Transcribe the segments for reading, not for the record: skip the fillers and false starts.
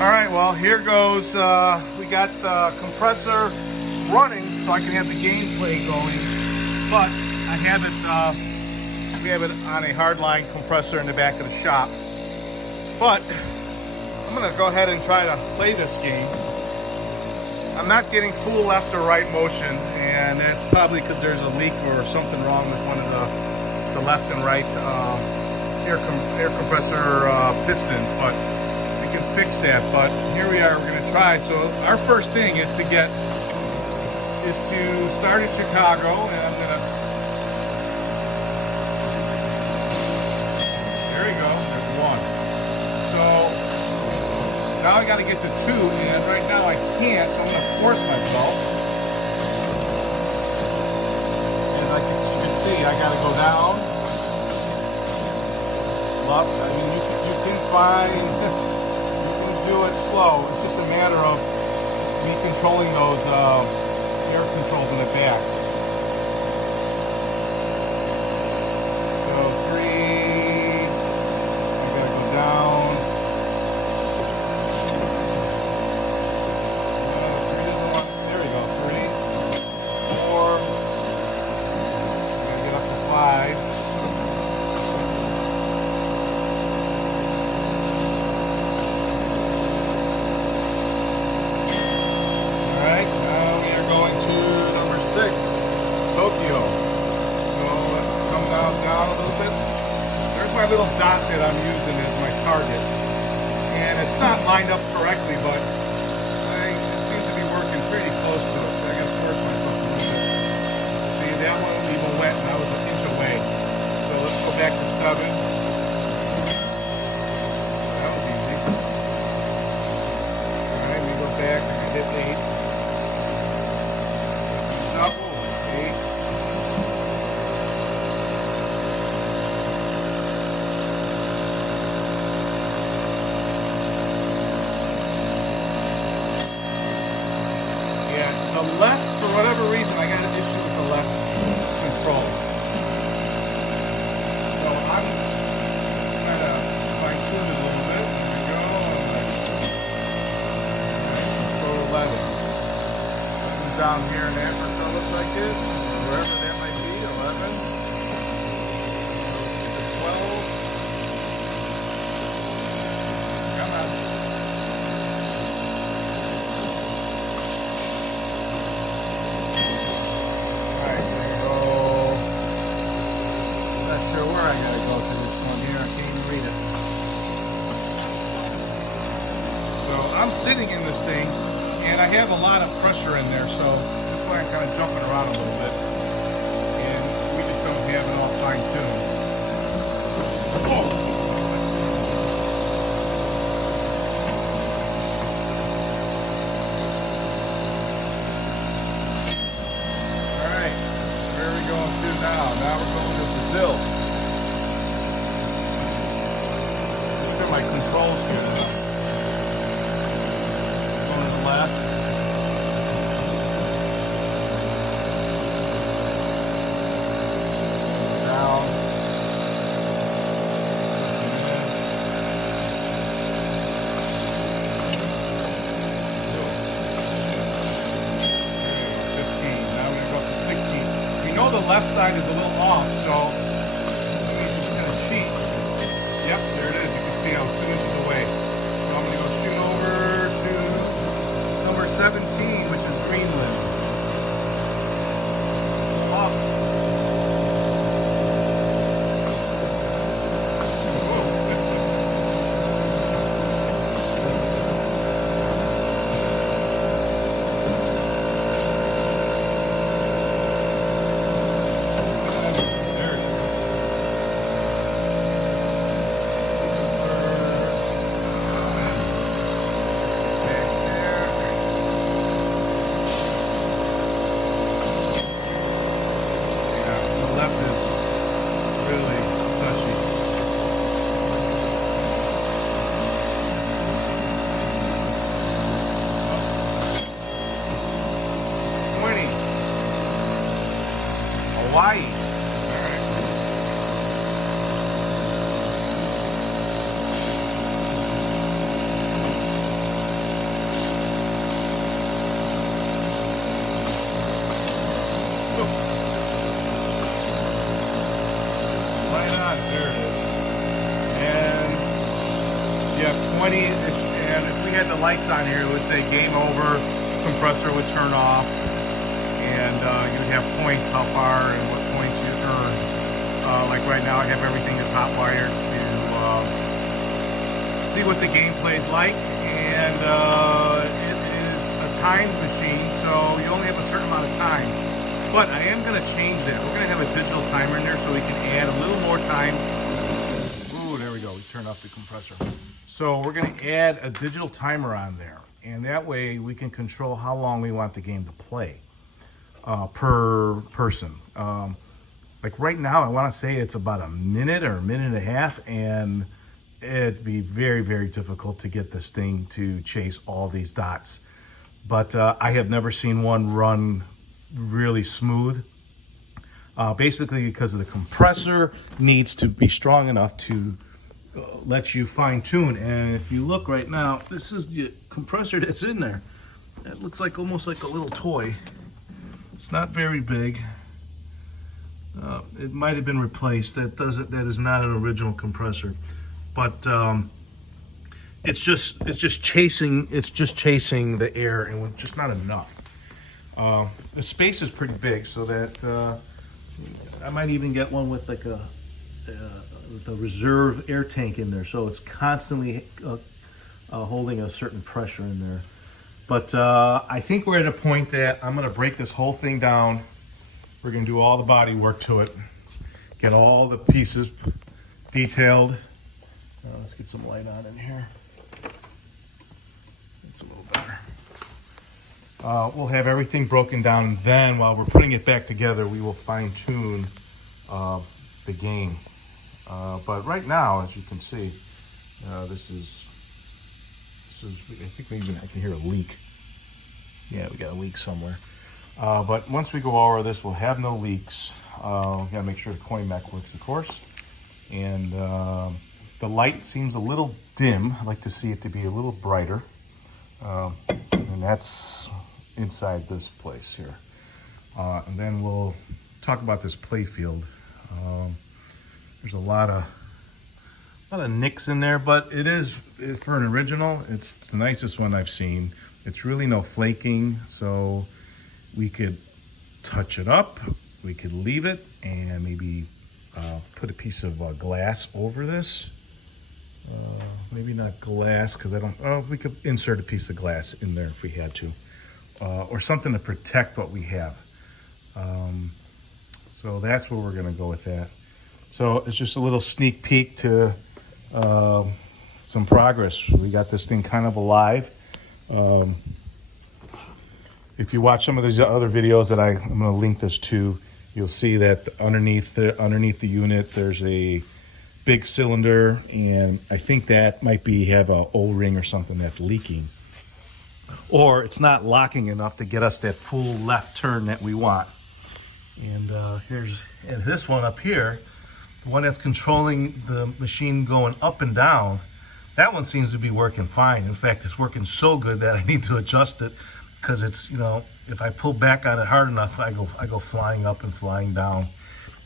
All right, well, here goes. We got the compressor running so I can have the gameplay going, but I have it, we have it on a hardline compressor in the back of the shop. But I'm gonna go ahead and try to play this game. I'm not getting full left or right motion, and that's probably because there's a leak or something wrong with one of the left and right air compressor pistons, but we can fix that. But here we are, we're gonna try. So our first thing is to start in Chicago, and I'm gonna, there we go, there's one. So now I gotta get to two, and right now I can't, so I'm gonna force myself. And like you can see, I gotta go down. Up. I mean, you can find, you can do it slow. It's just a matter of me controlling those air controls in the back. So 3, I gotta go down. 3 doesn't want, there we go, 3, 4, I gotta get up to 5. Tokyo. So let's come down a little bit. There's my little dot that I'm using as my target. And it's not lined up correctly, but it seems to be working pretty close to it. So I gotta force myself a little bit. See, that one even went and I was an inch away. So let's go back to 7. That was easy. Alright, we go back and I hit 8. The left, for whatever reason, I got an issue with the left control. So I'm trying to fine tune it a little bit. There we go. Control 11. 11 down here in Africa looks like this. Wherever that might be. 11. 12. Come on. I gotta go to this one here. I can't even read it. So I'm sitting in this thing, and I have a lot of pressure in there, so that's why I'm kind of jumping around a little bit. And we just don't have it all fine-tuned. Oh. Alright, where are we going to now? Now we're going to Brazil. My controls here now. Going to the left. Down. Now we're going to go up to 16. We know the left side is a little off, so let me just kind of cheat. Yep, there it is. You can see how 2 inches away. So I'm going to go shoot over to number 17, which is Greenland. Up. Hawaii. pointy, and if we had the lights on here, it would say game over, compressor would turn off, and you'd have points, how far and what points you earn. Like right now, I have everything is hot wired to see what the gameplay is like, and it is a timed machine, so you only have a certain amount of time. But I am going to change that. We're going to have a digital timer in there so we can add a little more time. Ooh, there we go. We turned off the compressor. So we're going to add a digital timer on there, and that way we can control how long we want the game to play per person. Like right now, I want to say it's about a minute or a minute and a half, and it'd be very, very difficult to get this thing to chase all these dots. But I have never seen one run really smooth. Basically because the compressor needs to be strong enough to let you fine tune. And if you look right now, this is the compressor that's in there. That looks like almost like a little toy. It's not very big. It might have been replaced. That is not an original compressor, but it's just chasing the air, and just not enough. The space is pretty big, so that I might even get one with like a reserve air tank in there, so it's constantly holding a certain pressure in there. But I think we're at a point that I'm going to break this whole thing down. We're going to do all the body work to it, get all the pieces detailed. Let's get some light on in here. It's a little better. We'll have everything broken down, and then while we're putting it back together, we will fine-tune the game. But right now, as you can see, this is, I think maybe I can hear a leak. Yeah, we got a leak somewhere. But once we go over this, we'll have no leaks. We gotta make sure the coin mech works, of course. And the light seems a little dim. I'd like to see it to be a little brighter. And that's inside this place here. And then we'll talk about this play field. There's a lot of nicks in there, but it is, for an original, it's the nicest one I've seen. It's really no flaking, so we could touch it up, we could leave it, and maybe put a piece of glass over this. Maybe not glass, because we could insert a piece of glass in there if we had to. Or something to protect what we have. So that's where we're gonna go with that. So it's just a little sneak peek to some progress. We got this thing kind of alive. If you watch some of these other videos that I'm going to link this to, you'll see that underneath the unit there's a big cylinder, and I think that might have a O-ring or something that's leaking, or it's not locking enough to get us that full left turn that we want. And and this one up here, the one that's controlling the machine going up and down, that one seems to be working fine. In fact, it's working so good that I need to adjust it, because it's, if I pull back on it hard enough, I go flying up and flying down.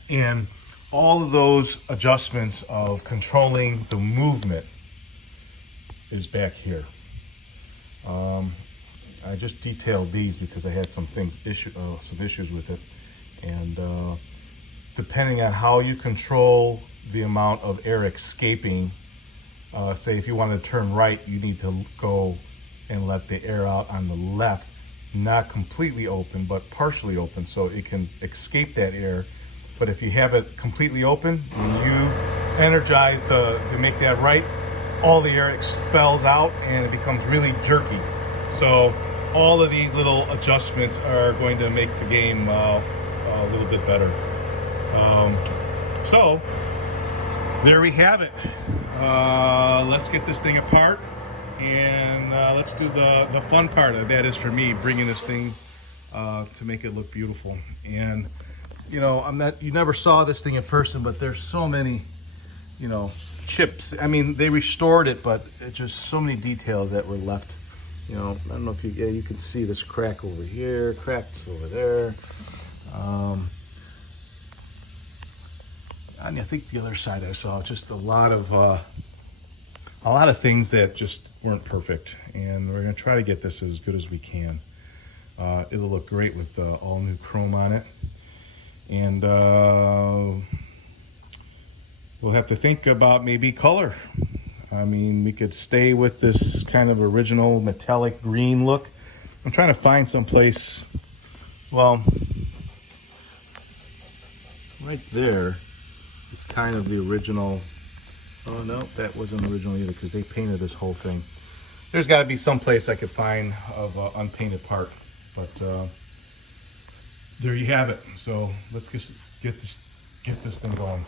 And all of those adjustments of controlling the movement is back here. I just detailed these because I had some issues with it, and depending on how you control the amount of air escaping, say if you want to turn right, you need to go and let the air out on the left, not completely open, but partially open, so it can escape that air. But if you have it completely open, when you energize to make that right, all the air expels out and it becomes really jerky. So all of these little adjustments are going to make the game a little bit better. So there we have it. Let's get this thing apart. And let's do the fun part of that is for me, bringing this thing to make it look beautiful. And you never saw this thing in person, but there's so many chips. I mean, they restored it, but it's just so many details that were left. I don't know if you can see this crack over here, cracks over there. And I think the other side I saw just a lot of a lot of things that just weren't perfect, and we're going to try to get this as good as we can. It'll look great with all new chrome on it, and we'll have to think about maybe color. I mean, we could stay with this kind of original metallic green look. I'm trying to find some place. Well, right there is kind of the original. Oh no, that wasn't original either because they painted this whole thing. There's got to be some place I could find of unpainted part, but there you have it. So let's just get this thing going.